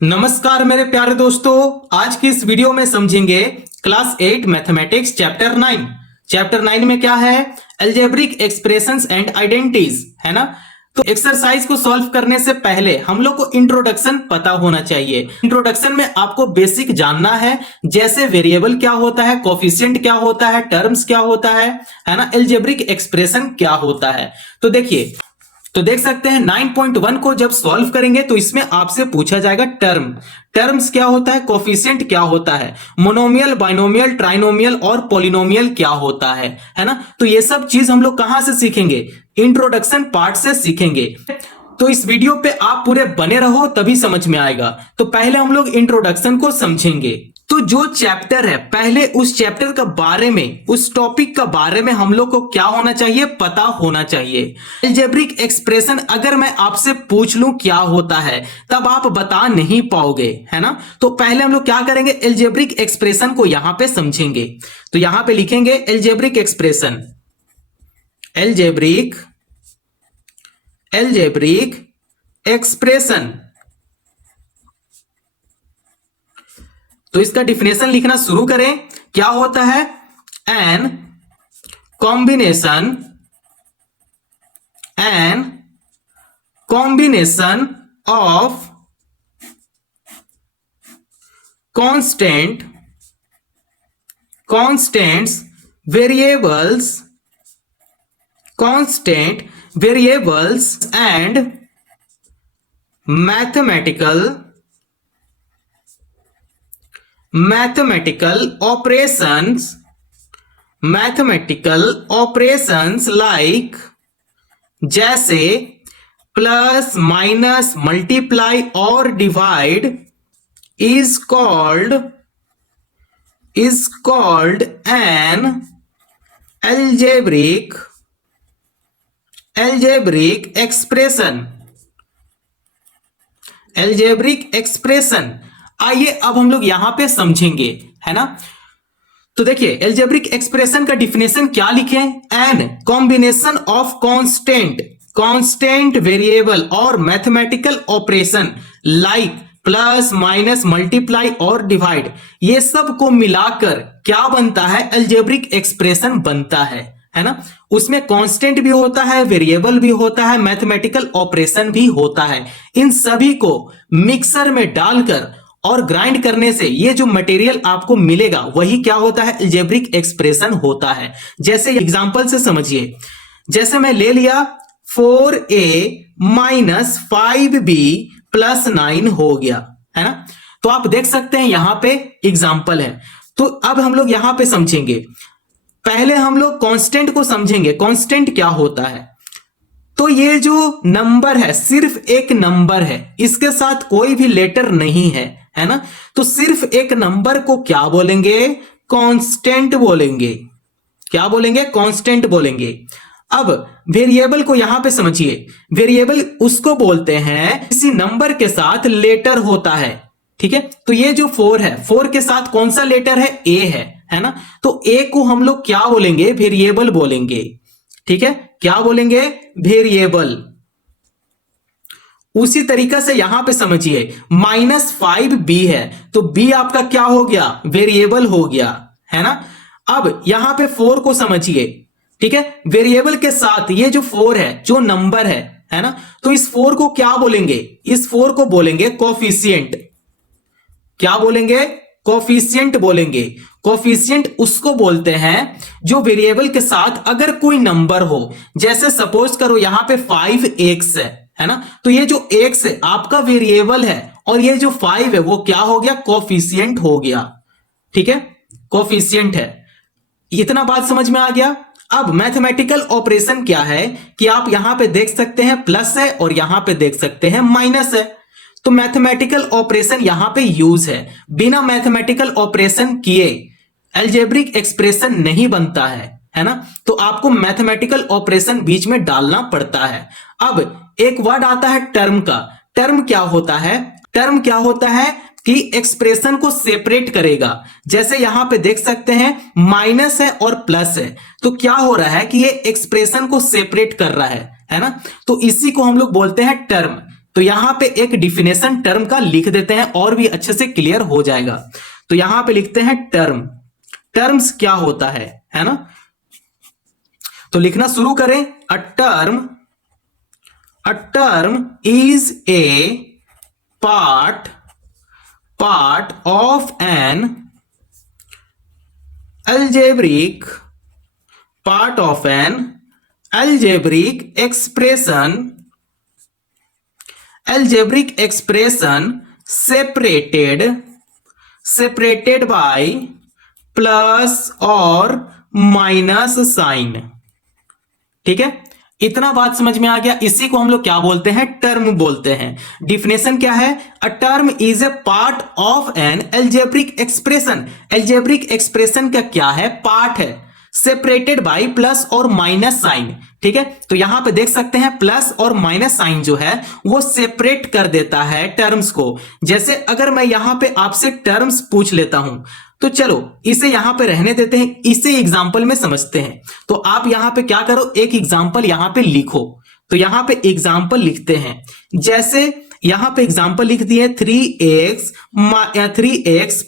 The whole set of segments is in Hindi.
नमस्कार मेरे प्यारे दोस्तों, आज की इस वीडियो में समझेंगे क्लास 8 मैथमेटिक्स चैप्टर 9। चैप्टर 9 में क्या है? अलजेब्रिक एक्सप्रेशंस एंड आइडेंटिटीज, है ना। तो एक्सरसाइज को सॉल्व करने से पहले हम लोग को इंट्रोडक्शन पता होना चाहिए। इंट्रोडक्शन में आपको बेसिक जानना है, जैसे वेरिएबल क्या होता है, कोफिशिएंट क्या होता है, टर्म्स क्या होता है ना, अलजेब्रिक एक्सप्रेशन क्या होता है। तो देखिए, तो देख सकते हैं 9.1 को जब सॉल्व करेंगे तो इसमें आपसे पूछा जाएगा टर्म्स क्या होता है, कोफिशिएंट क्या होता है, मोनोमियल, बाइनोमियल, ट्राइनोमियल और पॉलिनोमियल क्या होता है ना। तो ये सब चीज हम लोग कहां से सीखेंगे? इंट्रोडक्शन पार्ट से सीखेंगे। तो इस वीडियो पे आप पूरे बने रहो, तभी समझ में आएगा। तो पहले हम लोग इंट्रोडक्शन को समझेंगे। तो जो चैप्टर है, पहले उस चैप्टर का बारे में, उस टॉपिक का बारे में हम लोग को क्या होना चाहिए? पता होना चाहिए। अलजेब्रिक एक्सप्रेशन अगर मैं आपसे पूछ लूं क्या होता है, तब आप बता नहीं पाओगे, है ना। तो पहले हम लोग क्या करेंगे? अलजेब्रिक एक्सप्रेशन को यहां पे समझेंगे। तो यहां पे लिखेंगे अलजेब्रिक एक्सप्रेशन, अलजेब्रिक एक्सप्रेशन। तो इसका डिफिनेशन लिखना शुरू करें। क्या होता है? An combination of constants variables and mathematical operations like, जैसे प्लस, माइनस, मल्टीप्लाई और divide is called an algebraic expression। आइए अब हम लोग यहां पे समझेंगे, है ना। तो देखिए, अलजेब्रिक एक्सप्रेशन का डिफिनेशन क्या लिखें? An combination of constant variable और mathematical operation like plus, minus, multiply और डिवाइड, ये सब को मिलाकर क्या बनता है? अलजेब्रिक एक्सप्रेशन बनता है ना। उसमें कांस्टेंट भी होता है, वेरिएबल भी होता है, मैथमेटिकल ऑपरेशन भी होता है। इन सभी को मिक्सर में डालकर और ग्राइंड करने से ये जो मटेरियल आपको मिलेगा वही क्या होता है? अलजेब्रिक एक्सप्रेशन होता है। जैसे एग्जांपल से समझिए, जैसे मैं ले लिया 4a माइनस 5b प्लस 9 हो गया, है ना। तो आप देख सकते हैं यहां पे एग्जांपल है। तो अब हम लोग यहां पे समझेंगे। पहले हम लोग कांस्टेंट को समझेंगे। कांस्टेंट क्या होता है? तो ये जो नंबर है सिर्फ एक नंबर है, इसके साथ कोई भी लेटर नहीं है ना। तो सिर्फ एक नंबर को क्या बोलेंगे? कांस्टेंट बोलेंगे। क्या बोलेंगे? कांस्टेंट बोलेंगे। अब वेरिएबल को यहां पे समझिए। वेरिएबल उसको बोलते हैं किसी नंबर के साथ लेटर होता है, ठीक है। तो ये जो 4 है, 4 के साथ कौन सा लेटर है? ए है ना। तो ए को हम लोग क्या बोलेंगे? वेरिएबल बोलेंगे, ठीक है। क्या बोलेंगे? वेरिएबल। उसी तरीका से यहां पे समझिए, -5b है, तो b आपका क्या हो गया? वेरिएबल हो गया, है ना। अब यहां पे 4 को समझिए, ठीक है। वेरिएबल के साथ ये जो 4 है, जो नंबर है ना, तो इस 4 को क्या बोलेंगे? इस 4 को बोलेंगे कोफिशिएंट। क्या बोलेंगे? कोफिशिएंट बोलेंगे। कोफिशिएंट उसको बोलते हैं जो वेरिएबल के साथ अगर कोई नंबर हो, जैसे सपोज करो यहां पे 5x है ना। तो ये जो x है आपका वेरिएबल है, और ये जो 5 है वो क्या हो गया? कोफिशिएंट हो गया, ठीक है। कोफिशिएंट है। इतना बात समझ में आ गया। अब मैथमेटिकल ऑपरेशन क्या है कि आप यहां पे देख सकते हैं प्लस है और यहां पे देख सकते हैं माइनस है। तो मैथमेटिकल ऑपरेशन यहां पे यूज है। बिना मैथमेटिकल ऑपरेशन किए अलजेब्रिक एक्सप्रेशन नहीं बनता है ना। तो आपको मैथमेटिकल ऑपरेशन बीच में डालना पड़ता है। अब एक वर्ड आता है टर्म का। टर्म क्या होता है? टर्म क्या होता है कि एक्सप्रेशन को सेपरेट करेगा। जैसे यहां पे देख सकते हैं माइनस है और प्लस है, तो क्या हो रहा है कि ये एक्सप्रेशन को सेपरेट कर रहा है ना। तो इसी को हम लोग बोलते हैं टर्म। तो यहां पे एक डिफिनेशन टर्म का लिख देते हैं और भी अच्छे से क्लियर हो जाएगा। तो यहां पे लिखते हैं टर्म। टर्म्स क्या होता है ना। तो लिखना शुरू करें। A term is a part of an algebraic expression separated by plus और माइनस साइन। ठीक है, इतना बात समझ में आ गया। इसी को हम लोग क्या बोलते हैं, टर्म बोलते हैं। डिफिनेशन क्या है, अ term is a part of an algebraic expression. Algebraic expression का क्या है, पार्ट है, सेपरेटेड बाय प्लस और माइनस साइन। ठीक है, तो यहां पे देख सकते हैं प्लस और माइनस साइन जो है वो सेपरेट कर देता है टर्म्स को। जैसे अगर मैं यहां पे आपसे टर्म्स पूछ लेता हूं, तो चलो इसे यहां पे रहने देते हैं, इसे एग्जांपल में समझते हैं। तो आप यहां पे क्या करो, एक एग्जांपल यहां पे लिखो। तो यहां पे एग्जांपल लिखते हैं, जैसे यहां पे एग्जांपल लिख दिए 3x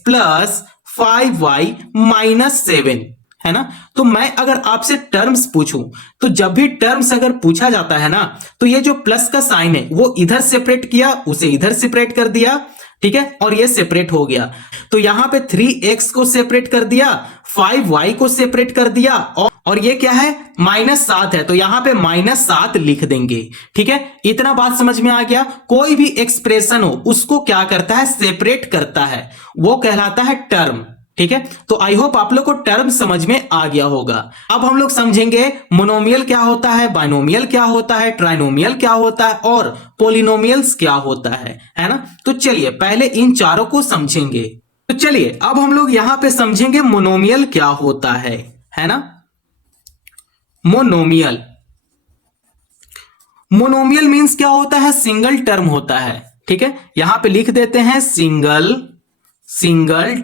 प्लस 5y माइनस 7, है ना। तो मैं अगर आपसे टर्म्स पूछूं, तो जब भी टर्म्स अगर पूछा जाता है ना, तो ये जो प्लस का साइन है वो इधर सेपरेट किया, उसे इधर सेपरेट कर दिया। ठीक है, और ये सेपरेट हो गया। तो यहां पे 3x को सेपरेट कर दिया, 5y को सेपरेट कर दिया, और ये क्या है, -7 है, तो यहां पे -7 लिख देंगे। ठीक है, इतना बात समझ में आ गया। कोई भी एक्सप्रेशन हो उसको क्या करता है, सेपरेट करता है, वो कहलाता है टर्म। ठीक है, तो आई होप आप लोग को टर्म समझ में आ गया होगा। अब हम लोग समझेंगे मोनोमियल क्या होता है, बाइनोमियल क्या होता है, ट्राइनोमियल क्या होता है और पॉलिनोमियल्स क्या होता है ना। तो चलिए पहले इन चारों को समझेंगे। तो चलिए अब हम लोग यहां पे समझेंगे मोनोमियल क्या होता है ना। मोनोमियल मींस क्या होता है, सिंगल टर्म होता है। ठीक है, यहां पे लिख देते हैं सिंगल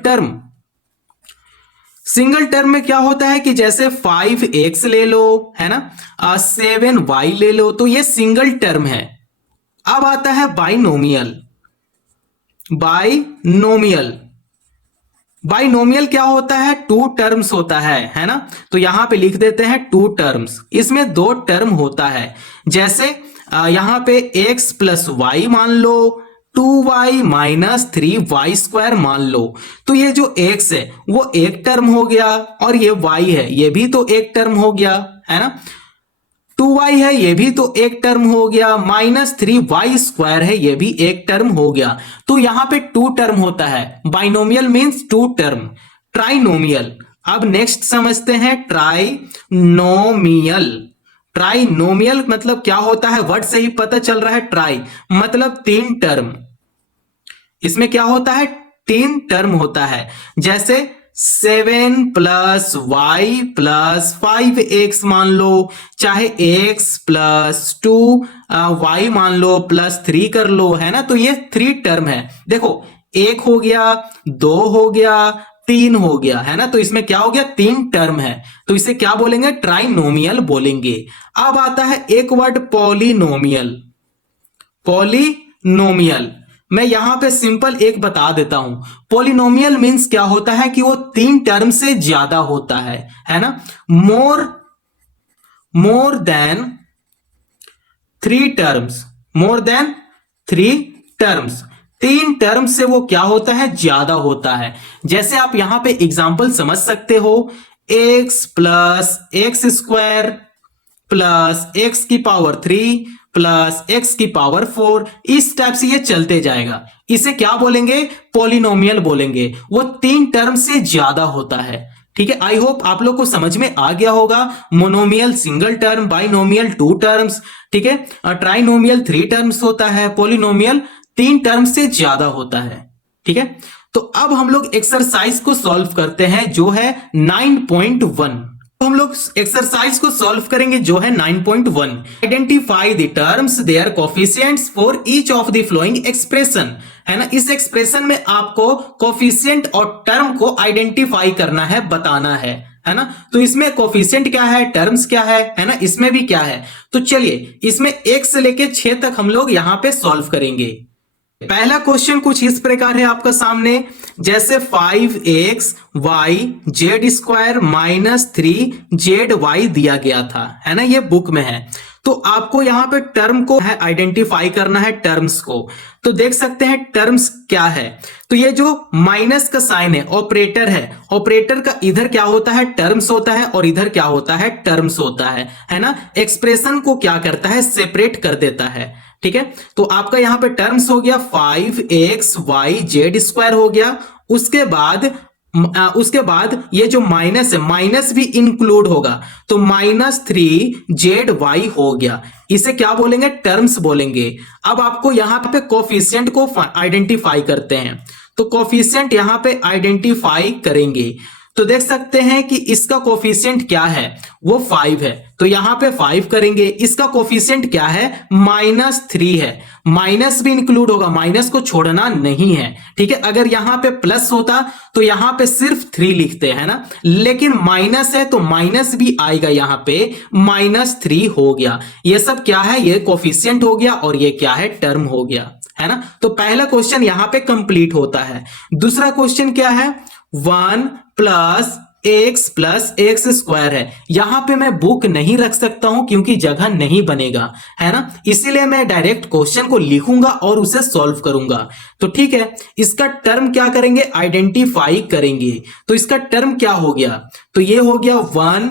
टर्म। सिंगल टर्म में क्या होता है कि जैसे 5x ले लो, है ना, 7y ले लो, तो ये सिंगल टर्म है। अब आता है बाइनोमियल क्या होता है, 2 टर्म्स होता है ना। तो यहां पे लिख देते हैं 2 टर्म्स, इसमें 2 टर्म होता है। जैसे यहां पे x प्लस वाई मान लो, 2y माइनस 3y² मान लो। तो ये जो x है वो एक टर्म हो गया, और ये y है ये भी तो एक टर्म हो गया, है ना। 2y है ये भी तो एक टर्म हो गया, -3y² है ये भी एक टर्म हो गया। तो यहां पे 2 टर्म होता है। Binomial means 2 term. ट्राइनोमियल, अब नेक्स्ट समझते हैं ट्राइनोमियल मतलब क्या होता है, वर्ड से ही पता चल रहा है, ट्राई मतलब 3 टर्म। इसमें क्या होता है, 3 टर्म होता है। जैसे 7 प्लस वाई प्लस 5x मान लो, चाहे x प्लस 2y मान लो प्लस 3 कर लो, है ना। तो ये 3 टर्म है। देखो 1 हो गया, 2 हो गया, 3 हो गया, है ना। तो इसमें क्या हो गया, 3 टर्म है। तो इसे क्या बोलेंगे, ट्राइनोमियल बोलेंगे। अब आता है एक वर्ड पॉलिनोमियल। मैं यहां पे सिंपल एक बता देता हूं। पॉलिनोमियल मींस क्या होता है कि वो 3 टर्म से ज्यादा होता है ना। मोर देन 3 टर्म्स, 3 टर्म से वो क्या होता है, ज्यादा होता है। जैसे आप यहां पे एग्जांपल समझ सकते हो, x plus x² plus x की पावर 3 प्लस x की पावर 4, इस टाइप से ये चलते जाएगा। इसे क्या बोलेंगे, पॉलिनोमियल बोलेंगे। वो 3 टर्म से ज्यादा होता है। ठीक है, आई होप आप लोग को समझ में आ गया होगा। Monomial single term, binomial 2 terms, ठीक है, ट्राइनोमियल 3 टर्म्स होता है, पॉलिनोमियल 3 टर्म से ज्यादा होता है। ठीक है, तो अब हम लोग एक्सरसाइज को सॉल्व करते हैं जो है 9.1। हम लोग एक्सरसाइज को सॉल्व करेंगे जो है 9.1। Identify the terms there coefficients for each of the flowing expression, है ना। इस एक्सप्रेशन में आपको कोफिशिएंट और टर्म को आइडेंटिफाई करना है, बताना है है ना। तो इसमें कोफिशिएंट क्या है, टर्म्स क्या है ना, इसमें भी क्या है। तो चलिए इसमें 1 से लेके 6 तक हम लोग यहां पे सॉल्व करेंगे। पहला क्वेश्चन कुछ इस प्रकार है आपका सामने, जैसे 5x y Z square minus 3ZY दिया गया था, है ना, ये बुक में है। तो आपको यहां पे टर्म को है आइडेंटिफाई करना है, टर्म्स को। तो देख सकते हैं टर्म्स क्या है। तो ये जो माइनस का साइन है ऑपरेटर है, ऑपरेटर का इधर क्या होता है, टर्म्स होता है, और इधर क्या होता है, टर्म्स होता है ना। एक्सप्रेशन को क्या करता है, सेपरेट कर देता है, ठीक है। तो आपका यहां पे टर्म्स हो गया 5xy जेड स्क्वायर हो गया। उसके बाद ये जो माइनस है, माइनस भी इंक्लूड होगा, तो -3ZY हो गया। इसे क्या बोलेंगे, टर्म्स बोलेंगे। अब आपको यहां पे कोफिशिएंट को आइडेंटिफाई करते हैं। तो कोफिशिएंट यहां पे आइडेंटिफाई करेंगे, तो देख सकते हैं कि इसका कोफिशिएंट क्या है, वो 5 है। तो यहां पे 5 करेंगे। इसका कोफिशिएंट क्या है, -3 है। माइनस भी इंक्लूड होगा, माइनस को छोड़ना नहीं है, ठीक है। अगर यहां पे प्लस होता तो यहां पे सिर्फ 3 लिखते हैं ना, लेकिन माइनस है तो माइनस भी आएगा, यहां पे -3 हो गया। ये सब क्या है, ये कोफिशिएंट हो गया, और ये क्या है, टर्म हो गया, है ना। तो पहला क्वेश्चन यहां पे कंप्लीट होता है। दूसरा क्वेश्चन क्या है, 1 + x स्क्वायर है। यहां पे मैं बुक नहीं रख सकता हूं क्योंकि जगह नहीं बनेगा, है ना, इसीलिए मैं डायरेक्ट क्वेश्चन को लिखूंगा और उसे सॉल्व करूंगा। तो ठीक है, इसका टर्म क्या करेंगे, आइडेंटिफाई करेंगे। तो इसका टर्म क्या हो गया, तो ये हो गया 1,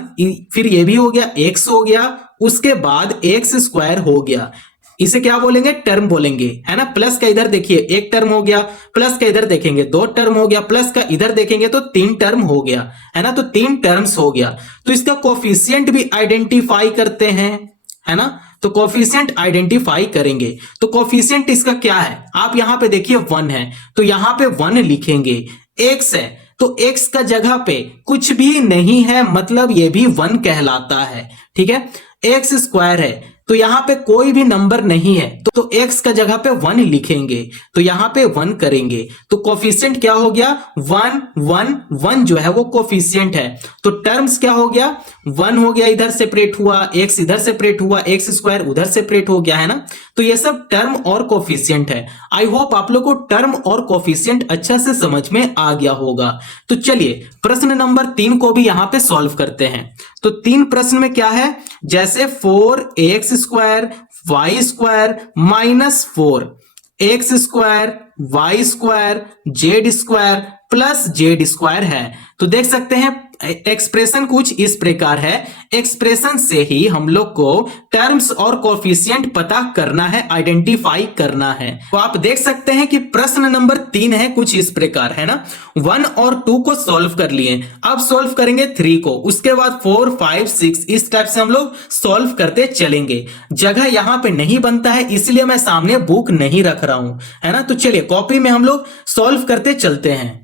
फिर ये भी हो गया, x हो गया, उसके बाद x स्क्वायर हो गया। इसे क्या बोलेंगे, टर्म बोलेंगे, है ना। प्लस का इधर देखिए 1 टर्म हो गया, प्लस का इधर देखेंगे 2 टर्म हो गया, प्लस का इधर देखेंगे तो 3 टर्म हो गया, है ना। तो 3 टर्म्स हो गया। तो इसका कोफिशिएंट भी आइडेंटिफाई करते हैं, है ना। तो कोफिशिएंट आइडेंटिफाई करेंगे। तो कोफिशिएंट इसका क्या है, आप यहां पे देखिए 1 है, तो यहां पे 1 लिखेंगे। x है तो x का जगह पे कुछ भी नहीं है, मतलब ये भी 1 कहलाता है, ठीक है। x स्क्वायर है तो यहां पे कोई भी नंबर नहीं है, तो x का जगह पे 1 लिखेंगे, तो यहां पे 1 करेंगे। तो कोफिशिएंट क्या हो गया, 1 1 1 जो है वो कोफिशिएंट है। तो टर्म्स क्या हो गया, 1 हो गया, इधर सेपरेट हुआ, x इधर सेपरेट हुआ, x स्क्वायर उधर सेपरेट हो गया, है ना। तो ये सब टर्म और कोफिशिएंट है। आई होप आप लोग को टर्म और कोफिशिएंट अच्छा से समझ में आ गया होगा। तो चलिए प्रश्न नंबर 3 को भी यहां पे सॉल्व करते हैं। तो 3 प्रश्न में क्या है, जैसे 4x square y square -4 x square y square Z square plus Z square है। तो देख सकते हैं एक्सप्रेशन कुछ इस प्रकार है। एक्सप्रेशन से ही हम लोग को टर्म्स और कोफिशिएंट पता करना है, आइडेंटिफाई करना है। तो आप देख सकते हैं कि प्रश्न नंबर 3 है कुछ इस प्रकार, है ना। 1 और 2 को सॉल्व कर लिए, अब सॉल्व करेंगे 3 को, उसके बाद 4 5 6 इस टाइप से हम लोग सॉल्व करते चलेंगे। जगह यहां पे नहीं बनता है, इसलिए मैं सामने बुक नहीं रख रहा हूं, है ना। तो चलिए कॉपी में हम लोग सॉल्व करते चलते हैं।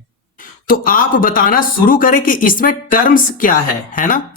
तो आप बताना शुरू करें कि इसमें टर्म्स क्या है ना,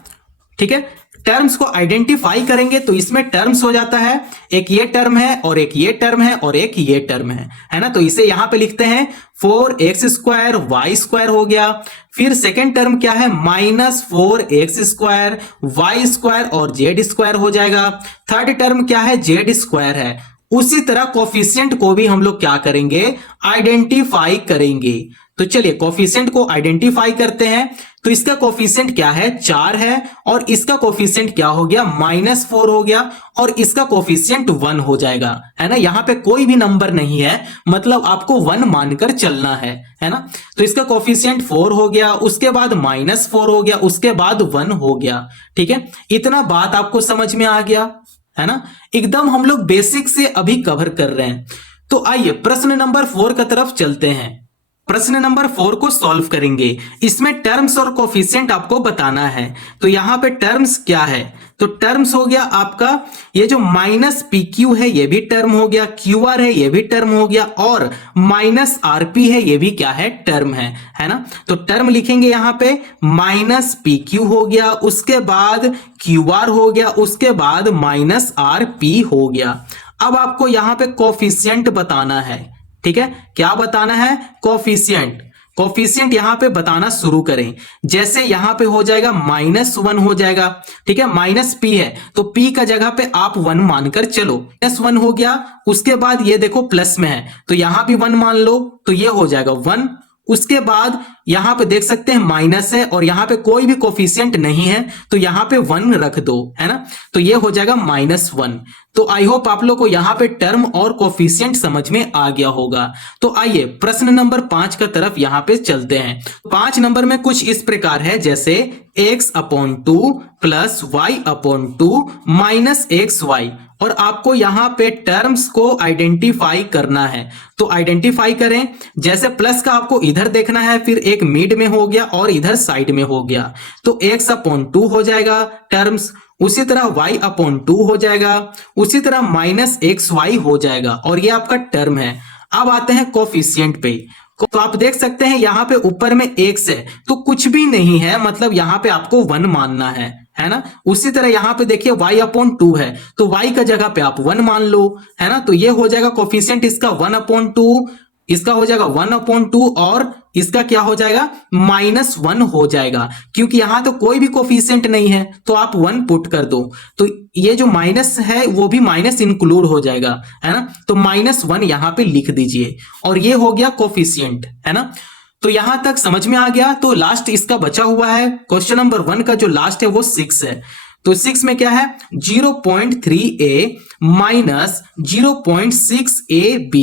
ठीक है। टर्म्स को आइडेंटिफाई करेंगे तो इसमें टर्म्स हो जाता है, एक ये टर्म है और एक ये टर्म है और एक ये टर्म है ना। तो इसे यहां पे लिखते हैं 4x स्क्वायर y स्क्वायर हो गया। फिर सेकेंड टर्म क्या है, -4x स्क्वायर y स्क्वायर और z स्क्वायर हो जाएगा। थर्ड टर्म क्या है, z स्क्वायर है। उसी तरह कोफिशिएंट को भी हम लोग क्या करेंगे, आइडेंटिफाई करेंगे। तो चलिए कोफिशिएंट को आइडेंटिफाई करते हैं। तो इसका कोफिशिएंट क्या है, 4 है, और इसका कोफिशिएंट क्या हो गया, -4 हो गया, और इसका कोफिशिएंट 1 हो जाएगा, है ना। यहां पे कोई भी नंबर नहीं है, मतलब आपको 1 मानकर चलना है ना। तो इसका कोफिशिएंट 4 हो गया, उसके बाद -4 हो गया, उसके बाद 1 हो गया, ठीक है। इतना बात आपको समझ में आ गया, है ना। एकदम हम लोग बेसिक से अभी कवर कर रहे हैं। तो आइए प्रश्न नंबर 4 की तरफ चलते हैं। प्रश्न नंबर 4 को सॉल्व करेंगे। इसमें टर्म्स और कोफिशिएंट आपको बताना है। तो यहां पे टर्म्स क्या है, तो टर्म्स हो गया आपका ये जो -PQ है ये भी टर्म हो गया, QR है ये भी टर्म हो गया, और -RP है ये भी क्या है, टर्म है ना। तो टर्म लिखेंगे यहां पे -PQ हो गया, उसके बाद QR हो गया, उसके बाद -RP हो गया। अब आपको यहां पे कोफिशिएंट बताना है, ठीक है। क्या बताना है, कोफिशिएंट। कोफिशिएंट यहां पे बताना शुरू करें। जैसे यहां पे हो जाएगा -1 हो जाएगा, ठीक है, माइनस पी है तो पी का जगह पे आप 1 मानकर चलो, -1 हो गया। उसके बाद ये देखो प्लस में है तो यहां भी 1 मान लो तो ये हो जाएगा 1। उसके बाद यहां पे देख सकते हैं माइनस है और यहां पे कोई भी कोफिशिएंट नहीं है तो यहां पे 1 रख दो, है ना, तो ये हो जाएगा -1। तो आई होप आप लोग को यहां पे टर्म और कोफिशिएंट समझ में आ गया होगा। तो आइए प्रश्न नंबर 5 का तरफ यहां पे चलते हैं। 5 नंबर में कुछ इस प्रकार है, जैसे x/2 plus y/2 minus xy, और आपको यहां पे टर्म्स को आइडेंटिफाई करना है। तो आइडेंटिफाई करें, जैसे प्लस का आपको इधर देखना है, फिर एक मिड में हो गया और इधर साइड में हो गया, तो x/2 हो जाएगा टर्म्स, उसी तरह y/2 हो जाएगा, उसी तरह माइनस xy हो जाएगा, और ये आपका टर्म है। अब आते हैं कोफिशिएंट पे। तो आप देख सकते हैं यहां पे ऊपर में x है तो कुछ भी नहीं है, मतलब यहां पे आपको 1 मानना है ना। उसी तरह यहां पे देखिए y/2 है तो y का जगह पे आप 1 मान लो, है ना। तो ये हो जाएगा कोफिशिएंट इसका 1/2, इसका हो जाएगा 1/2 और इसका क्या हो जाएगा -1 हो जाएगा, क्योंकि यहां तो कोई भी कोफिशिएंट नहीं है तो आप 1 पुट कर दो तो ये जो माइनस है वो भी माइनस इंक्लूड हो जाएगा, है ना। तो -1 यहां पे लिख दीजिए और ये हो गया कोफिशिएंट, है ना। तो यहां तक समझ में आ गया। तो लास्ट इसका बचा हुआ है क्वेश्चन नंबर 1 का जो लास्ट है वो 6 है। तो 6 में क्या है 0.3a minus 0.6ab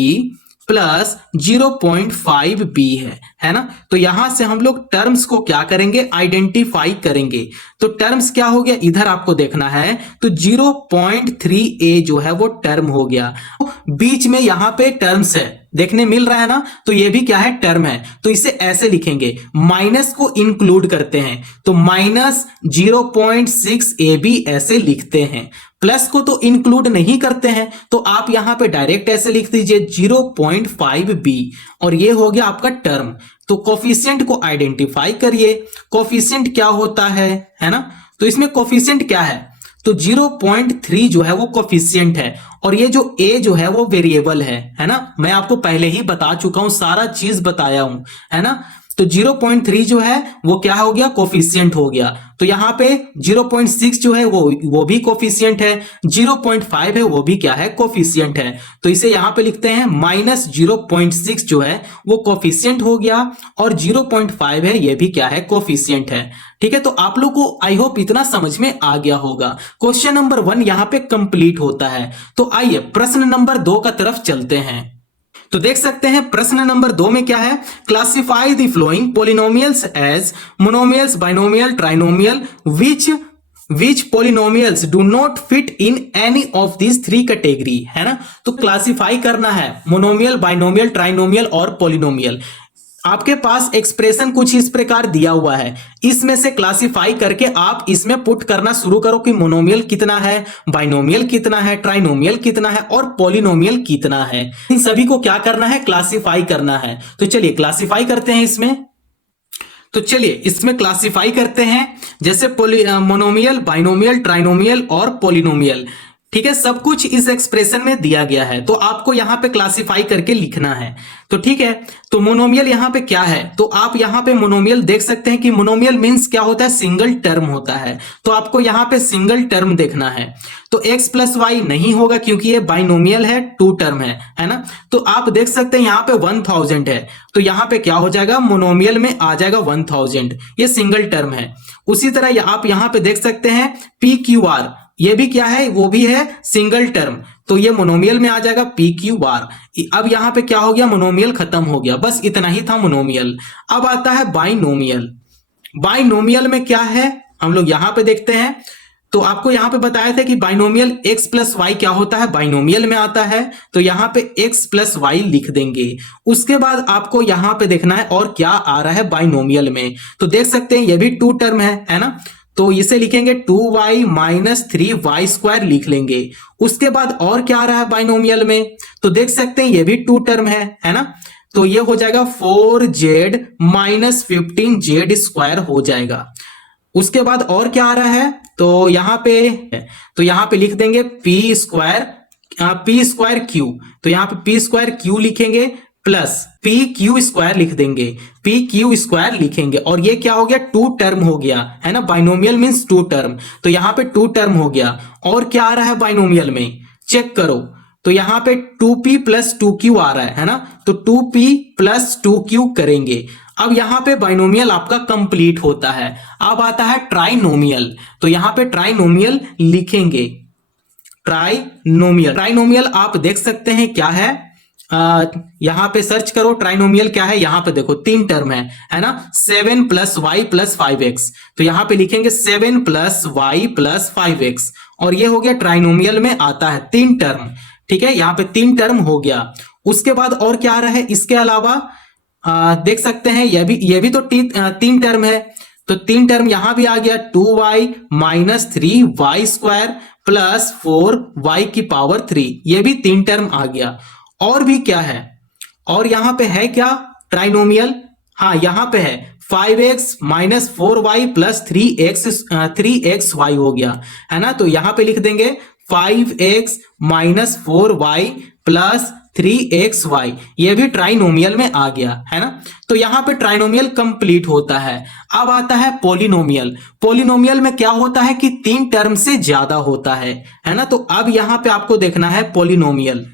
plus 0.5b है ना। तो यहां से हम लोग टर्म्स को क्या करेंगे आइडेंटिफाई करेंगे। तो टर्म्स क्या हो गया इधर आपको देखना है, तो 0.3a जो है वो टर्म हो गया। बीच में यहां पे टर्म्स है देखने मिल रहा है ना, तो ये भी क्या है टर्म है। तो इसे ऐसे लिखेंगे, माइनस को इंक्लूड करते हैं तो -0.6ab ऐसे लिखते हैं, प्लस को तो इंक्लूड नहीं करते हैं तो आप यहां पे डायरेक्ट ऐसे लिख दीजिए 0.5b, और ये हो गया आपका टर्म। तो कोफिशिएंट को आइडेंटिफाई करिए, कोफिशिएंट क्या होता है ना। तो इसमें कोफिशिएंट क्या है, तो 0.3 जो है वो कोफिशिएंट है और ये जो a जो है वो वेरिएबल है ना। मैं आपको पहले ही बता चुका हूं, सारा चीज बताया हूं, है ना। तो 0.3 जो है वो क्या हो गया कोफिशिएंट हो गया। तो यहां पे 0.6 जो है वो भी कोफिशिएंट है, 0.5 है वो भी क्या है कोफिशिएंट है। तो इसे यहां पे लिखते हैं -0.6 जो है वो कोफिशिएंट हो गया और 0.5 है ये भी क्या है कोफिशिएंट है। ठीक है, तो आप लोग को आई होप इतना समझ में आ गया होगा। क्वेश्चन नंबर 1 यहां पे कंप्लीट होता है। तो आइए प्रश्न नंबर 2 का तरफ चलते हैं। तो देख सकते हैं प्रश्न नंबर 2 में क्या है, classify the following polynomials as monomials, binomial, trinomial, which polynomials do not fit in any of these 3 category, है ना। तो क्लासिफाई करना है मोनोमियल, बाइनोमियल, ट्राइनोमियल और पोलिनोमियल। आपके पास एक्सप्रेशन कुछ इस प्रकार दिया हुआ है, इसमें से क्लासिफाई करके आप इसमें पुट करना शुरू करो कि मोनोमियल कितना है, बाइनोमियल कितना है, ट्राइनोमियल कितना है और पॉलिनोमियल कितना है। इन सभी को क्या करना है क्लासिफाई करना है। तो चलिए क्लासिफाई करते हैं इसमें। तो चलिए इसमें क्लासिफाई करते हैं, जैसे मोनोमियल, बाइनोमियल, ट्राइनोमियल और पॉलिनोमियल। ठीक है, सब कुछ इस एक्सप्रेशन में दिया गया है तो आपको यहां पे क्लासिफाई करके लिखना है। तो ठीक है, तो मोनोमियल यहां पे क्या है, तो आप यहां पे मोनोमियल देख सकते हैं कि मोनोमियल मींस क्या होता है सिंगल टर्म होता है। तो आपको यहां पे सिंगल टर्म देखना है। तो x प्लस वाई नहीं होगा क्योंकि ये बाइनोमियल है, 2 टर्म है ना। तो आप देख सकते हैं यहां पे 1000 है तो यहां पे क्या हो जाएगा मोनोमियल में आ जाएगा 1000, ये सिंगल टर्म है। उसी तरह आप यहां पे देख सकते हैं पी क्यू आर, ये भी क्या है वो भी है सिंगल टर्म, तो ये मोनोमियल में आ जाएगा पी क्यू आर। अब यहां पे क्या हो गया मोनोमियल खत्म हो गया, बस इतना ही था मोनोमियल। अब आता है बाइनोमियल। बाइनोमियल में क्या है हम लोग यहां पे देखते हैं। तो आपको यहां पे बताया था कि बाइनोमियल x प्लस वाई क्या होता है बाइनोमियल में आता है, तो यहां पे x प्लस वाई लिख देंगे। उसके बाद आपको यहां पे देखना है और क्या आ रहा है बाइनोमियल में। तो देख सकते हैं ये भी 2 टर्म है ना। तो इसे लिखेंगे 2y माइनस 3y स्क्वायर लिख लेंगे। उसके बाद और क्या आ रहा है बाइनोमियल में, तो देख सकते हैं ये भी 2 टर्म है ना। तो ये हो जाएगा 4z माइनस 15z स्क्वायर हो जाएगा। उसके बाद और क्या आ रहा है, तो यहां पे लिख देंगे p स्क्वायर क्यू। तो यहां पे p स्क्वायर क्यू लिखेंगे प्लस पी क्यू स्क्वायर लिख देंगे, पी क्यू स्क्वायर लिखेंगे और ये क्या हो गया, टू टर्म हो गया, है ना। बाइनोमियल मींस टू टर्म, तो यहां पे टू टर्म हो गया। और क्या आ रहा है बाइनोमियल में, चेक करो, तो यहां पे 2p प्लस 2q आ रहा है ना, तो 2p प्लस 2q करेंगे। अब यहां पे बाइनोमियल आपका कंप्लीट होता है। अब आता है ट्राइनोमियल, तो यहां पे ट्राइनोमियल लिखेंगे, ट्राइनोमियल। ट्राइनोमियल आप देख सकते हैं क्या है, यहां पे सर्च करो ट्राइनोमियल क्या है। यहां पे देखो तीन टर्म है ना, 7 प्लस वाई प्लस 5x, तो यहां पे लिखेंगे 7 प्लस वाई प्लस 5x, और ये हो गया ट्राइनोमियल में आता है तीन टर्म, ठीक है। यहां पे तीन टर्म हो गया। उसके बाद और क्या आ रहा है इसके अलावा, देख सकते हैं ये भी तो तीन टर्म है, तो तीन टर्म यहां भी आ गया, 2y minus 3y square plus 4y की पावर 3, ये भी तीन टर्म आ गया। और भी क्या है, और यहां पे है क्या ट्राइनोमियल, हाँ यहां पे है 5x minus 4y plus 3xy हो गया, है ना। तो यहां पे लिख देंगे 5x minus 4y plus 3xy, ये भी ट्राइनोमियल में आ गया, है ना। तो यहां पे ट्राइनोमियल कंप्लीट होता है। अब आता है पॉलिनोमियल। पॉलिनोमियल में क्या होता है कि तीन टर्म से ज्यादा होता है ना। तो अब यहां पे आपको देखना है पॉलिनोमियल।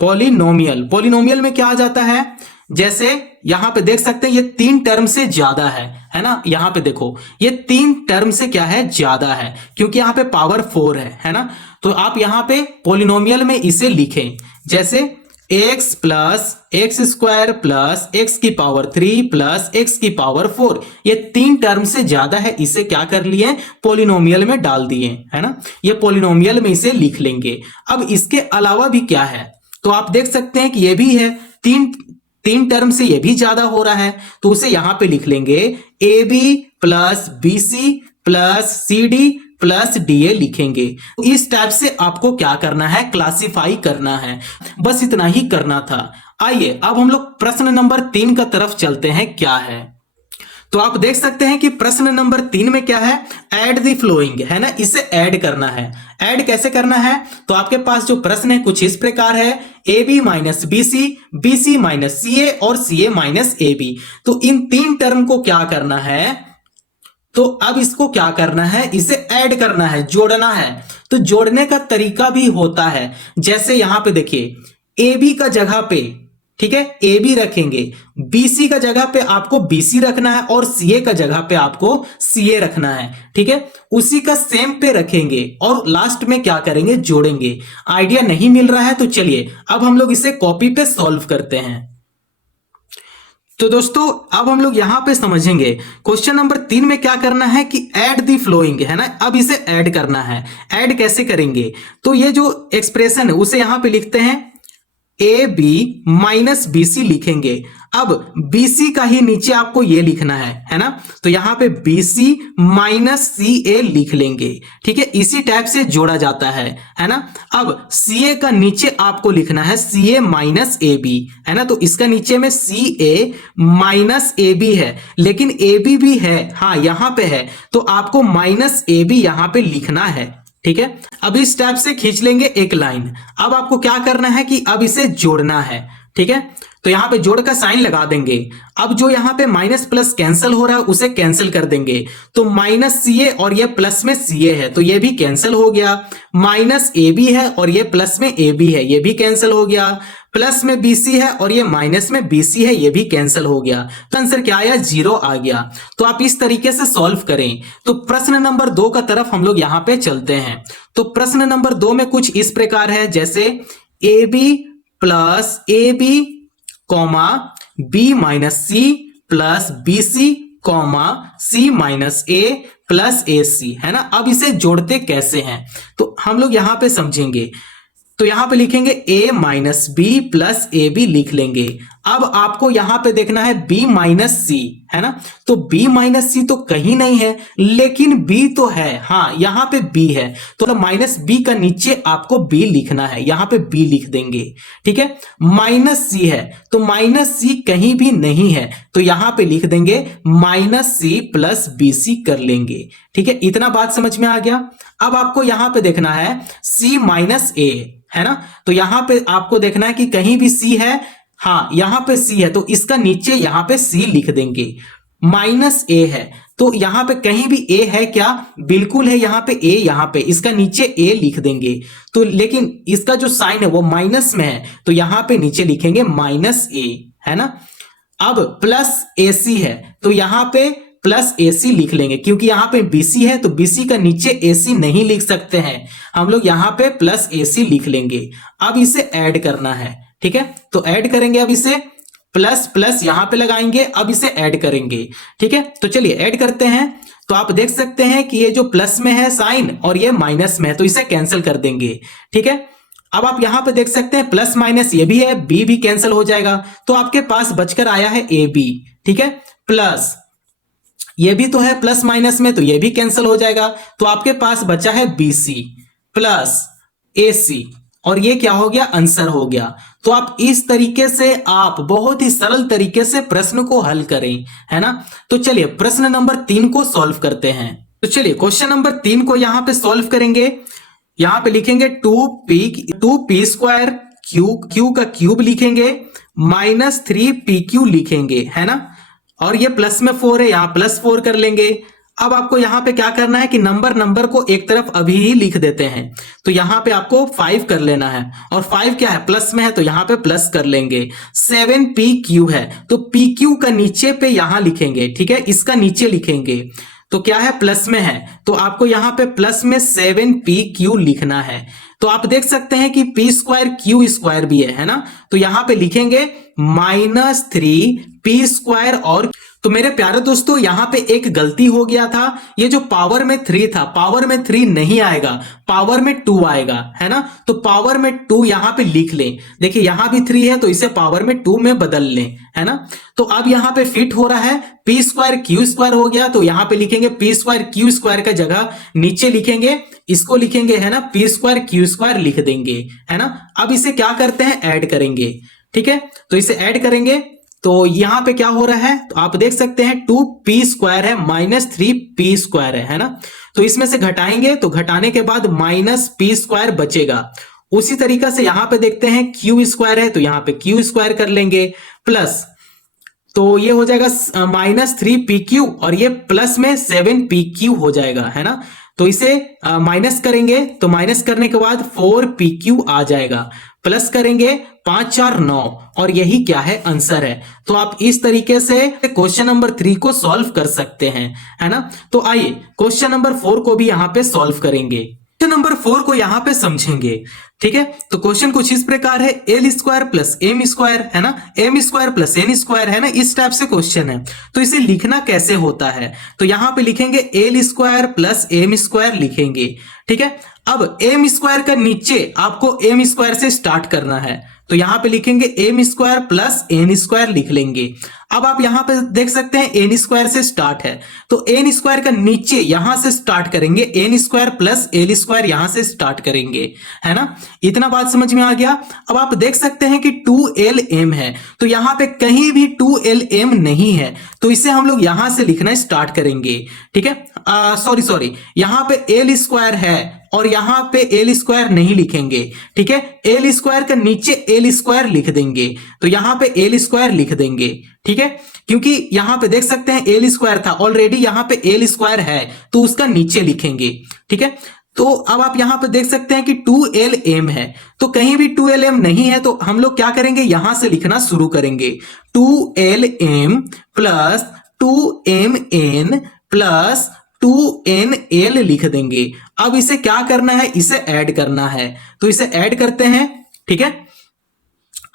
पॉलिनोमियल में क्या आ जाता है, जैसे यहां पे देख सकते हैं ये तीन टर्म से ज्यादा है ना। यहां पे देखो ये तीन टर्म से क्या है, ज्यादा है, क्योंकि यहां पे पावर 4 है ना। तो आप यहां पे पॉलिनोमियल में इसे लिखें, जैसे x plus x square plus x की पावर 3 प्लस एक्स की पावर 4, ये तीन टर्म से ज्यादा है, इसे क्या कर लिए पॉलिनोमियल में डाल दिए, है ना। ये पॉलिनोमियल में इसे लिख लेंगे। अब इसके अलावा भी क्या है, तो आप देख सकते हैं कि ये भी है, तीन टर्म से ये भी ज्यादा हो रहा है, तो उसे यहां पे लिख लेंगे AB plus BC plus CD plus DA लिखेंगे। इस टाइप से आपको क्या करना है, क्लासिफाई करना है, बस इतना ही करना था। आइए अब हम लोग प्रश्न नंबर 3 का तरफ चलते हैं, क्या है। तो आप देख सकते हैं कि प्रश्न नंबर 3 में क्या है, ऐड द फ्लोइंग, है ना, इसे ऐड करना है। ऐड कैसे करना है, तो आपके पास जो प्रश्न है कुछ इस प्रकार है, AB minus BC, BC minus CA और CA माइनस AB। तो इन तीन टर्म को क्या करना है, तो अब इसको क्या करना है, इसे ऐड करना है, जोड़ना है। तो जोड़ने का तरीका भी होता है, जैसे यहां पे देखिए AB का जगह पे, ठीक है, AB रखेंगे, BC का जगह पे आपको BC रखना है और CA का जगह पे आपको CA रखना है, ठीक है। उसी का सेम पे रखेंगे और लास्ट में क्या करेंगे, जोड़ेंगे। आइडिया नहीं मिल रहा है तो चलिए अब हम लोग इसे कॉपी पे सॉल्व करते हैं। तो दोस्तों अब हम लोग यहां पे समझेंगे क्वेश्चन नंबर 3 में क्या करना है कि ऐड दी फ्लोइंग, है ना। अब इसे ऐड करना है। ऐड कैसे करेंगे, तो ये जो एक्सप्रेशन है उसे यहां पे लिखते हैं AB माइनस BC लिखेंगे। अब BC का ही नीचे आपको ये लिखना है ना, तो यहां पे BC माइनस CA लिख लेंगे, ठीक है। इसी टाइप से जोड़ा जाता है ना। अब CA का नीचे आपको लिखना है CA माइनस AB, है ना। तो इसका नीचे में CA माइनस AB है, लेकिन AB भी है, हाँ यहां पे है, तो आपको माइनस AB यहां पे लिखना है, ठीक है। अब इस टाइप से खींच लेंगे एक लाइन। अब आपको क्या करना है कि अब इसे जोड़ना है, ठीक है। तो यहां पे जोड़ का साइन लगा देंगे। अब जो यहां पे माइनस प्लस कैंसिल हो रहा है उसे कैंसिल कर देंगे, तो माइनस CA और ये प्लस में CA है, तो ये भी कैंसिल हो गया। माइनस AB है और ये प्लस में AB है, ये भी कैंसिल हो गया। प्लस में BC है और ये माइनस में BC है, ये भी कैंसिल हो गया। तो आंसर क्या आया, 0 आ गया। तो आप इस तरीके से सॉल्व करें। तो प्रश्न नंबर 2 का तरफ हम लोग यहां पे चलते हैं। तो प्रश्न नंबर 2 में कुछ इस प्रकार है, जैसे AB plus AB comma B minus C plus BC comma C minus A plus AC, है ना। अब इसे जोड़ते कैसे हैं, तो हम लोग यहां पे समझेंगे। तो यहां पे लिखेंगे A minus B plus AB लिख लेंगे। अब आपको यहां पे देखना है b माइनस सी, है ना। तो b माइनस सी तो कहीं नहीं है, लेकिन b तो है, हाँ यहां पे b है, तो माइनस b का नीचे आपको b लिखना है, यहां पे b लिख देंगे, ठीक है। माइनस सी है तो माइनस सी कहीं भी नहीं है, तो यहां पे लिख देंगे minus c plus b c कर लेंगे, ठीक है। इतना बात समझ में आ गया। अब आपको यहां पे देखना है c माइनस ए, है ना। तो यहां पे आपको देखना है कि कहीं भी c है, हाँ यहां पे c है, तो इसका नीचे यहां पे c लिख देंगे। माइनस a है तो यहां पे कहीं भी a है क्या, बिल्कुल है, यहां पे a, यहां पे इसका नीचे a लिख देंगे। तो लेकिन इसका जो साइन है वो माइनस में है, तो यहां पे नीचे लिखेंगे माइनस a, है ना। अब प्लस ac है तो यहां पे प्लस AC लिख लेंगे, क्योंकि यहां पे BC है तो BC का नीचे AC नहीं लिख सकते हैं, हम लोग यहां पे प्लस AC लिख लेंगे। अब इसे ऐड करना है, ठीक है। तो ऐड करेंगे, अब इसे प्लस प्लस यहां पे लगाएंगे, अब इसे ऐड करेंगे, ठीक है। तो चलिए ऐड करते हैं। तो आप देख सकते हैं कि ये जो प्लस में है साइन और ये माइनस में है, तो इसे कैंसिल कर देंगे, ठीक है। अब आप यहां पे देख सकते हैं प्लस माइनस ये भी है, बी भी कैंसिल हो जाएगा, तो आपके पास बचकर आया है ए बी, ठीक है। प्लस ये भी तो है प्लस माइनस में, तो ये भी कैंसिल हो जाएगा, तो आपके पास बचा है बी सी प्लस ए सी, और ये क्या हो गया, आंसर हो गया। तो आप इस तरीके से आप बहुत ही सरल तरीके से प्रश्न को हल करें, है ना। तो चलिए प्रश्न नंबर 3 को सॉल्व करते हैं। तो चलिए क्वेश्चन नंबर 3 को यहां पे सॉल्व करेंगे। यहां पे लिखेंगे 2p स्क्वायर क्यू का क्यूब लिखेंगे माइनस 3pq लिखेंगे, है ना। और ये प्लस में 4 है, यहां प्लस 4 कर लेंगे। अब आपको यहां पे क्या करना है कि नंबर को एक तरफ अभी ही लिख देते हैं, तो यहां पे आपको 5 कर लेना है, और 5 क्या है, प्लस में है, तो यहां पे प्लस कर लेंगे। 7pq है तो pq का नीचे पे यहां लिखेंगे, ठीक है, इसका नीचे लिखेंगे, तो क्या है, प्लस में है, तो आपको यहां पे प्लस में 7pq लिखना है। तो आप देख सकते हैं कि p स्क्वायर क्यू स्क्वायर भी है ना, तो यहां पे लिखेंगे माइनस 3p स्क्वायर। और तो मेरे प्यारे दोस्तों यहां पे एक गलती हो गया था, ये जो पावर में 3 था, पावर में 3 नहीं आएगा, पावर में 2 आएगा, है ना। तो पावर में 2 यहां पे लिख लें, देखिए यहां भी 3 है तो इसे पावर में 2 में बदल लें, है ना। तो अब यहां पे फिट हो रहा है, पी स्क्वायर क्यू स्क्वायर हो गया, तो यहां पे लिखेंगे पी स्क्वायर क्यू स्क्वायर का जगह नीचे लिखेंगे, इसको लिखेंगे, है ना, पी स्क्वायर क्यू स्क्वायर लिख देंगे, है ना। अब इसे क्या करते हैं, ऐड करेंगे, ठीक है। तो इसे ऐड करेंगे तो यहां पे क्या हो रहा है, तो आप देख सकते हैं 2p स्क्वायर है माइनस 3p स्क्वायर है ना। तो इसमें से घटाएंगे, तो घटाने के बाद माइनस p स्क्वायर बचेगा। उसी तरीका से यहां पे देखते हैं q स्क्वायर है, तो यहां पे q स्क्वायर कर लेंगे, प्लस तो ये हो जाएगा माइनस 3pq, और ये प्लस में 7pq हो जाएगा, है ना। तो इसे माइनस करेंगे, तो माइनस करने के बाद 4pq आ जाएगा, प्लस करेंगे 5 4 9, और यही क्या है, आंसर है। तो आप इस तरीके से क्वेश्चन नंबर 3 को सॉल्व कर सकते हैं, है ना। तो आइए क्वेश्चन नंबर 4 को भी यहां पे सॉल्व करेंगे। क्वेश्चन नंबर 4 को यहां पे समझेंगे, ठीक है। तो क्वेश्चन कुछ इस प्रकार है, l square plus m square, है ना, m square plus n square, है ना, इस टाइप से क्वेश्चन है। तो इसे लिखना कैसे होता है, तो यहां पे लिखेंगे l square plus m square लिखेंगे, ठीक है। अब एम स्क्वायर का नीचे आपको एम स्क्वायर से स्टार्ट करना है, तो यहां पे लिखेंगे m square plus n square लिख लेंगे। अब आप यहां पे देख सकते हैं एन स्क्वायर से स्टार्ट है, तो एन स्क्वायर का नीचे यहां से स्टार्ट करेंगे, n square plus l square यहां से स्टार्ट करेंगे, है ना। इतना बात समझ में आ गया। अब आप देख सकते हैं कि 2lm है, तो यहां पे कहीं भी 2lm नहीं है, तो इसे हम लोग यहां से लिखना स्टार्ट करेंगे, ठीक है। सॉरी यहां पे एल स्क्वायर है और यहां पे एल स्क्वायर नहीं लिखेंगे, ठीक है। एल स्क्वायर का नीचे एल स्क्वायर लिख देंगे, तो यहां पे एल स्क्वायर लिख देंगे, ठीक है, क्योंकि यहां पे देख सकते हैं एल स्क्वायर था ऑलरेडी, यहां पे एल स्क्वायर है तो उसका नीचे लिखेंगे, ठीक है। तो अब आप यहां पे देख सकते हैं कि 2lm है, तो कहीं भी 2lm नहीं है, तो हम लोग क्या करेंगे, यहां से लिखना शुरू करेंगे, 2lm plus 2mn plus 2nl लिख देंगे। अब इसे क्या करना है, इसे ऐड करना है, तो इसे ऐड करते हैं, ठीक है।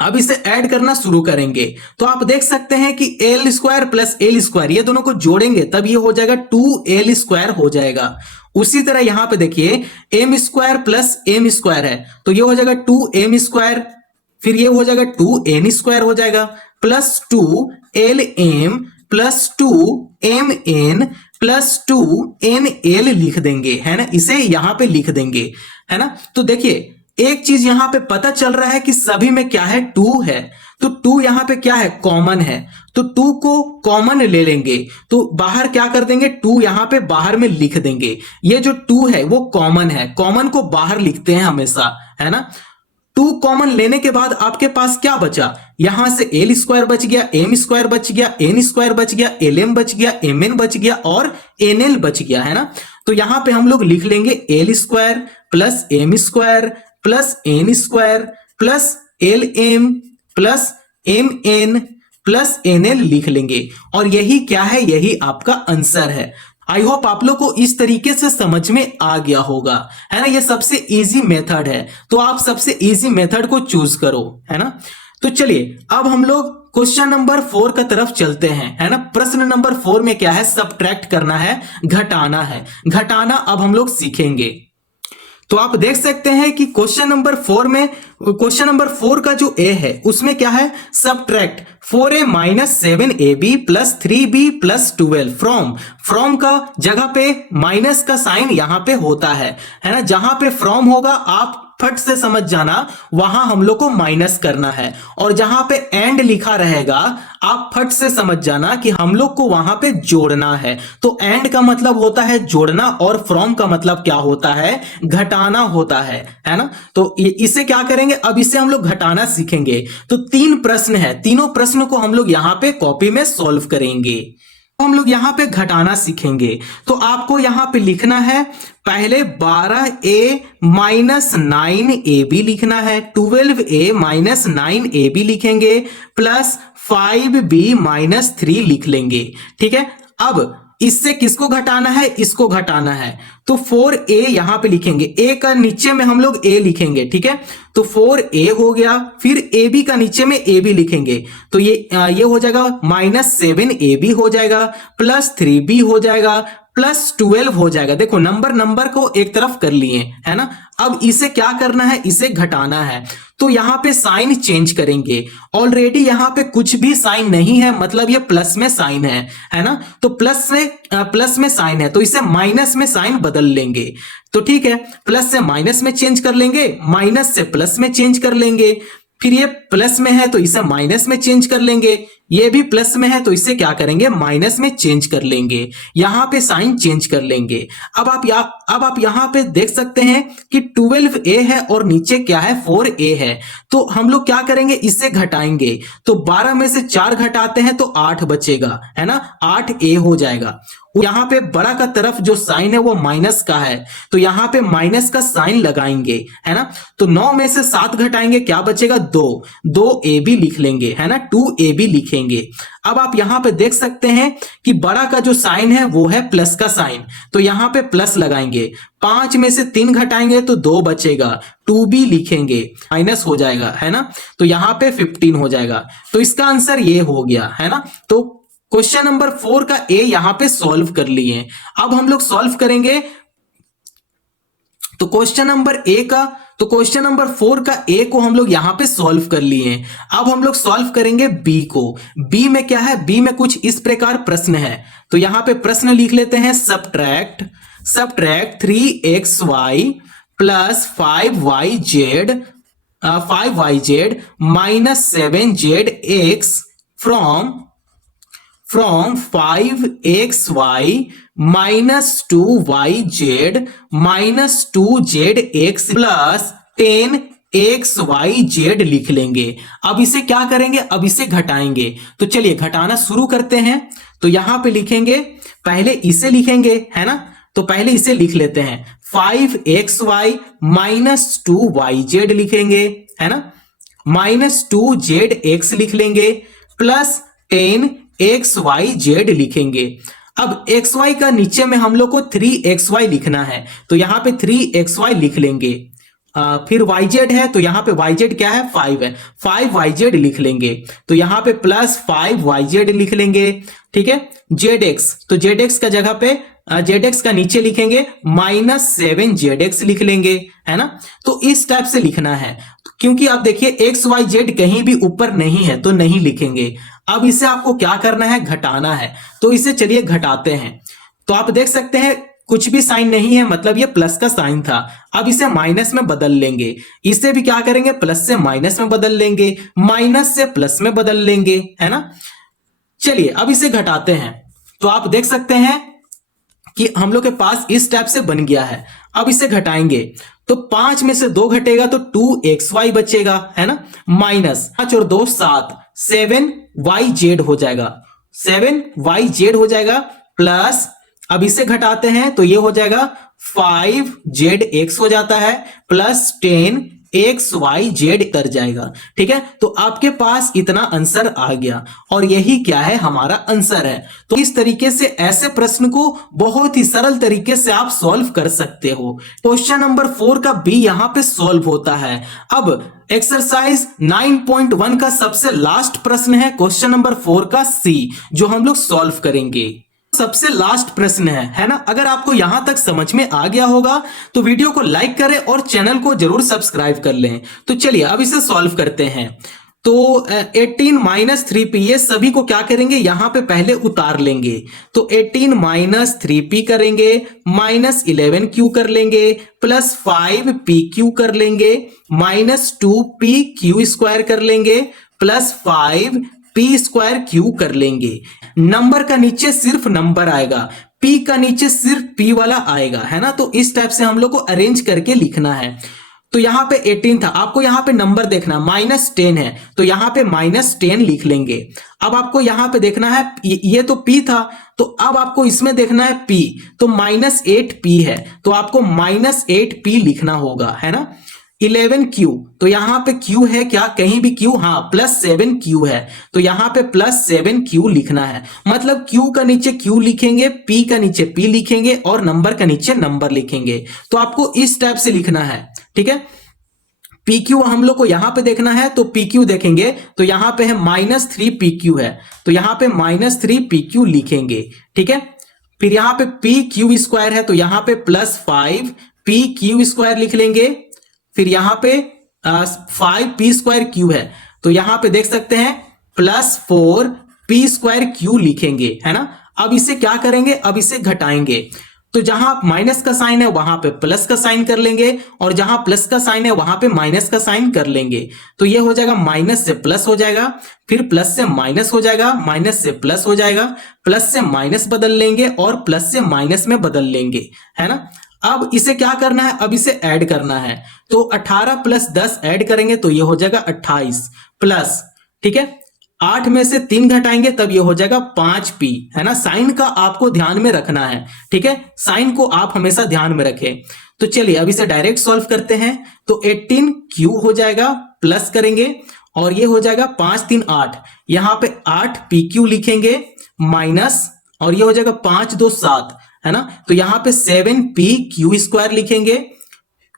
अब इसे ऐड करना शुरू करेंगे, तो आप देख सकते हैं कि L square plus l square ये दोनों को जोड़ेंगे तब ये हो जाएगा 2l स्क्वायर हो जाएगा। उसी तरह यहां पे देखिए m square plus m square है, तो ये हो जाएगा 2m स्क्वायर, फिर ये हो जाएगा 2n² हो जाएगा plus 2lm plus 2mn plus 2nl लिख देंगे, है ना, इसे यहां पे लिख देंगे, है ना। तो देखिए एक चीज यहां पे पता चल रहा है कि सभी में क्या है, 2 है, तो 2 यहां पे क्या है, कॉमन है, तो 2 को कॉमन ले लेंगे तो बाहर क्या कर देंगे, 2 यहां पे बाहर में लिख देंगे। ये जो 2 है वो कॉमन है, कॉमन को बाहर लिखते हैं हमेशा, है ना। 2 कॉमन लेने के बाद आपके पास क्या बचा, यहां से l² बच गया, m² बच गया, n² बच गया, lm बच गया, mn बच गया और nl बच गया, है ना। तो यहां पे हम लोग लिख लेंगे l² plus m² plus n² plus lm plus mn plus nl लिख लेंगे और यही क्या है, यही आपका आंसर है। आई होप आप लोग को इस तरीके से समझ में आ गया होगा, है ना। ये सबसे इजी मेथड है, तो आप सबसे इजी मेथड को चूज करो, है ना। तो चलिए अब हम लोग क्वेश्चन नंबर 4 का तरफ चलते हैं, है ना। प्रश्न नंबर 4 में क्या है, सब्ट्रैक्ट करना है, घटाना है। घटाना अब हम लोग सीखेंगे। तो आप देख सकते हैं कि क्वेश्चन नंबर 4 में, क्वेश्चन नंबर 4 का जो ए है उसमें क्या है, subtract 4a minus 7ab plus 3b plus 12 from का जगह पे माइनस का साइन यहां पे होता है ना। जहां पे फ्रॉम होगा आप फट से समझ जाना, वहां हम लोग को माइनस करना है, और जहां पे एंड लिखा रहेगा आप फट से समझ जाना कि हम लोग को वहां पे जोड़ना है। तो एंड का मतलब होता है जोड़ना और फ्रॉम का मतलब क्या होता है, घटाना होता है ना। तो इसे क्या करेंगे, अब इसे हम लोग घटाना सीखेंगे। तो 3 प्रश्न है, तीनों प्रश्न को हम लोग यहां पे कॉपी में सॉल्व करेंगे। हम लोग यहां पे घटाना सीखेंगे, तो आपको यहां पे लिखना है, पहले 12a माइनस 9ab लिखना है, 12a माइनस 9ab लिखेंगे प्लस 5b माइनस 3 लिख लेंगे, ठीक है। अब इससे किसको घटाना है, इसको घटाना है, तो 4a यहां पे लिखेंगे, a का नीचे में हम लोग a लिखेंगे, ठीक है। तो 4a हो गया, फिर ab का नीचे में ab लिखेंगे, तो ये हो जाएगा माइनस 7ab हो जाएगा प्लस 3b हो जाएगा प्लस 12 हो जाएगा। देखो नंबर को एक तरफ कर लिए, है ना। अब इसे क्या करना है, इसे घटाना है, तो यहां पे साइन चेंज करेंगे। ऑलरेडी यहां पे कुछ भी साइन नहीं है, मतलब ये प्लस में साइन है ना। तो प्लस में साइन है, तो इसे माइनस में साइन बदल लेंगे। तो ठीक है, प्लस से माइनस में चेंज कर लेंगे, माइनस से प्लस में चेंज कर लेंगे, फिर ये प्लस में है तो इसे माइनस में चेंज कर लेंगे, ये भी प्लस में है तो इसे क्या करेंगे, माइनस में चेंज कर लेंगे, यहां पे साइन चेंज कर लेंगे। अब आप यहां पे देख सकते हैं कि 12a है और नीचे क्या है, 4a है, तो हम लोग क्या करेंगे, इससे घटाएंगे। तो 12 में से 4 घटाते हैं तो 8 बचेगा, है ना, 8a हो जाएगा। यहां पे बड़ा का तरफ जो साइन है वो माइनस का है, तो यहां पे माइनस का साइन लगाएंगे, है ना। तो 9 में से 7 घटाएंगे, क्या बचेगा, 2ab लिख लेंगे, है ना, 2ab लिखेंगे। अब आप यहां पे देख सकते हैं कि बड़ा का जो साइन है वो है प्लस का साइन, तो यहां पे प्लस लगाएंगे। 5 में से 3 घटाएंगे तो 2 बचेगा, 2b लिखेंगे, माइनस हो जाएगा, है ना। तो यहां पे 15 हो जाएगा। तो इसका आंसर ये हो गया, है ना। तो क्वेश्चन नंबर 4 का ए यहां पे सॉल्व कर लिए। अब हम लोग सॉल्व करेंगे तो क्वेश्चन नंबर 4 का ए को हम लोग यहां पे सॉल्व कर लिए। अब हम लोग सॉल्व करेंगे बी को। बी में क्या है, बी में कुछ इस प्रकार प्रश्न है, तो यहां पे प्रश्न लिख लेते हैं, subtract 3xy plus 5yz minus 7zx from 5xy minus 2yz minus 2zx plus 10xyz लिख लेंगे। अब इसे क्या करेंगे, अब इसे घटाएंगे। तो चलिए घटाना शुरू करते हैं। तो यहां पे लिखेंगे, पहले इसे लिखेंगे, है ना। तो पहले इसे लिख लेते हैं, 5xy माइनस 2yz लिखेंगे, है ना, माइनस 2zx लिख लेंगे प्लस 10xyz लिखेंगे। अब xy का नीचे में हम लोग को 3xy लिखना है, तो यहां पे 3xy लिख लेंगे। फिर yz है, तो यहां पे yz क्या है, 5 है, 5yz लिख लेंगे। तो यहां पे प्लस 5yz लिख लेंगे, ठीक है। zx, तो zx का जगह पे ZX का नीचे लिखेंगे -7ZX लिख लेंगे, है ना। तो इस टाइप से लिखना है, क्योंकि आप देखिए XYZ कहीं भी ऊपर नहीं है तो नहीं लिखेंगे। अब इसे आपको क्या करना है, घटाना है। तो इसे चलिए घटाते हैं। तो आप देख सकते हैं कुछ भी साइन नहीं है, मतलब ये प्लस का साइन था। अब इसे माइनस में बदल लेंगे। इसे भी क्या करेंगे, प्लस से माइनस में बदल लेंगे, माइनस से प्लस में बदल लेंगे, है ना। चलिए अब इसे घटाते हैं। तो आप देख सकते हैं कि हम लोग के पास इस टाइप से बन गया है। अब इसे घटाएंगे तो 5 में से 2 घटेगा तो 2XY बचेगा, है ना। माइनस 5 और 2 7, 7YZ हो जाएगा, 7YZ हो जाएगा। प्लस अब इसे घटाते हैं तो ये हो जाएगा 5ZX हो जाता है, प्लस 10XYZ कर जाएगा। ठीक है, तो आपके पास इतना आंसर आ गया और यही क्या है, हमारा आंसर है। तो इस तरीके से ऐसे प्रश्न को बहुत ही सरल तरीके से आप सॉल्व कर सकते हो। क्वेश्चन नंबर 4 का बी यहां पे सॉल्व होता है। अब एक्सरसाइज 9.1 का सबसे लास्ट प्रश्न है क्वेश्चन नंबर 4 का सी, जो हम लोग सॉल्व करेंगे। सबसे लास्ट प्रश्न है ना। अगर आपको यहां तक समझ में आ गया होगा तो वीडियो को लाइक करें और चैनल को जरूर सब्सक्राइब कर लें। तो चलिए अब इसे सॉल्व करते हैं। तो 18 - 3p, ये सभी को क्या करेंगे, यहां पे पहले उतार लेंगे। तो 18 - 3p करेंगे, -11q कर लेंगे, प्लस 5pq कर लेंगे, -2pq² कर लेंगे, प्लस 5p² कर लेंगे। नंबर का नीचे सिर्फ नंबर आएगा, p का नीचे सिर्फ p वाला आएगा, है ना। तो इस टाइप से हम लोग को अरेंज करके लिखना है। तो यहां पे 18 था, आपको यहां पे नंबर देखना, -10 है तो यहां पे -10 लिख लेंगे। अब आपको यहां पे देखना है, ये तो p था, तो अब आपको इसमें देखना है p, तो -8p है तो आपको -8p लिखना होगा, है ना। 11q, तो यहां पे q है क्या, कहीं भी q, हाँ +7q है तो यहां पे +7q लिखना है। मतलब q का नीचे q लिखेंगे, p का नीचे p लिखेंगे और नंबर का नीचे नंबर लिखेंगे। तो आपको इस टाइप से लिखना है, ठीक है। PQ हम लोग को यहां पे देखना है, तो PQ देखेंगे तो यहां पे है -3PQ है तो यहां पे -3PQ लिखेंगे, ठीक है। फिर यहां पे PQ² है तो यहां पे +5PQ² लिख लेंगे। फिर यहां पे 5p² है तो यहां पे देख सकते हैं +4p² लिखेंगे, है ना। अब इसे क्या करेंगे, अब इसे घटाएंगे। तो जहां माइनस का साइन है वहां पे प्लस का साइन कर लेंगे और जहां प्लस का साइन है वहां पे माइनस का साइन कर लेंगे। तो ये हो जाएगा माइनस से प्लस हो जाएगा, फिर प्लस से माइनस हो जाएगा, माइनस से प्लस हो जाएगा, प्लस से माइनस बदल लेंगे और प्लस से माइनस में बदल लेंगे, है ना। अब इसे क्या करना है, अब इसे ऐड करना है। तो 18 + 10 ऐड करेंगे तो ये हो जाएगा 28 प्लस, ठीक है, 8 में से 3 घटाएंगे तब ये हो जाएगा 5p, है ना। साइन का आपको ध्यान में रखना है, ठीक है, साइन को आप हमेशा ध्यान में रखें। तो चलिए अब इसे डायरेक्ट सॉल्व करते हैं। तो 18q हो जाएगा, प्लस करेंगे और ये हो जाएगा 5 3 8, यहां पे 8pq लिखेंगे, माइनस और ये हो जाएगा 5 2 7, है ना। तो यहां पे 7pq² लिखेंगे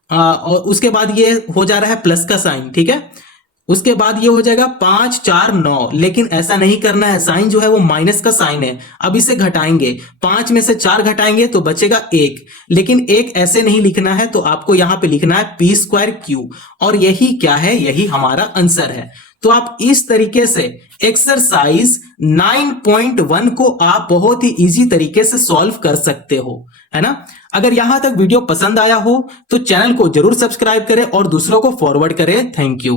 और उसके बाद ये हो जा रहा है प्लस का साइन, ठीक है। उसके बाद ये हो जाएगा 5 4 9, लेकिन ऐसा नहीं करना है, साइन जो है वो माइनस का साइन है। अब इसे घटाएंगे, 5 में से 4 घटाएंगे तो बचेगा 1, लेकिन 1 ऐसे नहीं लिखना है, तो आपको यहां पे लिखना है p²q और यही क्या है, यही हमारा आंसर है। तो आप इस तरीके से एक्सरसाइज 9.1 को आप बहुत ही इजी तरीके से सॉल्व कर सकते हो, है ना। अगर यहां तक वीडियो पसंद आया हो तो चैनल को जरूर सब्सक्राइब करें और दूसरों को फॉरवर्ड करें। Thank you.